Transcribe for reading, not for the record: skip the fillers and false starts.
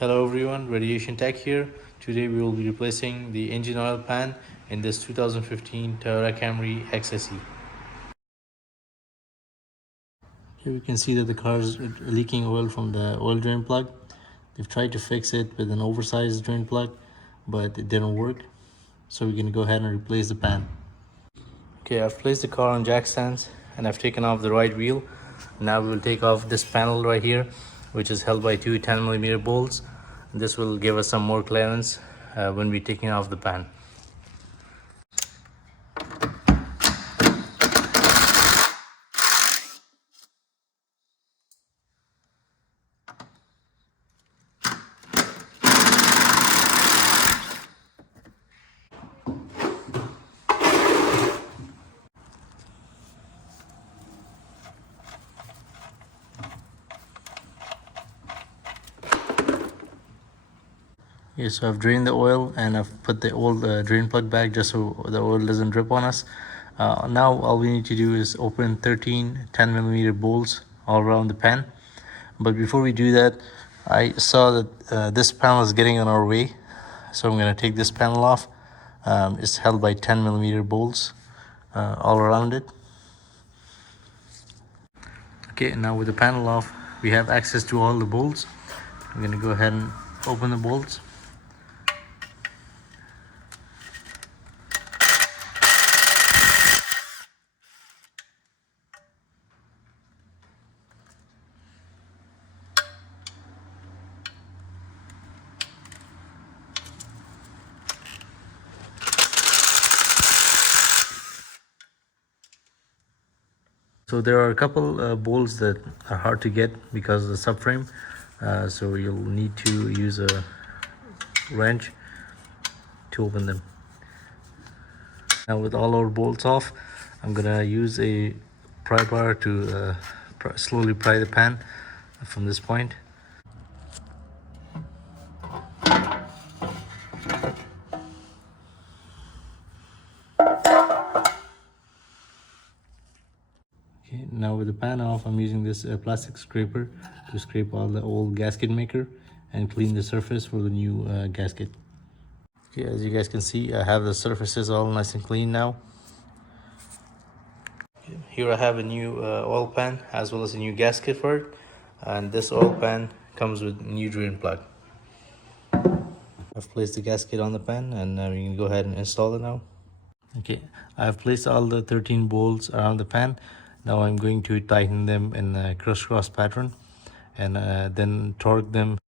Hello everyone, Radiation Tech here. Today we will be replacing the engine oil pan in this 2015 Toyota Camry XSE. Here we can see that the car is leaking oil from the oil drain plug. They've tried to fix it with an oversized drain plug, but it didn't work. So we're gonna go ahead and replace the pan. Okay, I've placed the car on jack stands and I've taken off the right wheel. Now we will take off this panel right here, which is held by two 10mm bolts. This will give us some more clearance when we're taking off the pan. Okay, so I've drained the oil and I've put the old drain plug back just so the oil doesn't drip on us. Now all we need to do is open 13 10mm bolts all around the pan. But before we do that, I saw that this panel is getting on our way. So I'm going to take this panel off. It's held by 10mm bolts all around it. Okay, now with the panel off, we have access to all the bolts. I'm going to go ahead and open the bolts. So there are a couple bolts that are hard to get because of the subframe. So you'll need to use a wrench to open them. Now with all our bolts off, I'm gonna use a pry bar to slowly pry the pan from this point. Okay, now with the pan off, I'm using this plastic scraper to scrape all the old gasket maker and clean the surface for the new gasket. Okay, as you guys can see, I have the surfaces all nice and clean now. Okay, here I have a new oil pan as well as a new gasket for it, and this oil pan comes with new drain plug. I've placed the gasket on the pan and we can go ahead and install it now. Okay, I've placed all the 13 bolts around the pan. Now I'm going to tighten them in a crisscross pattern and then torque them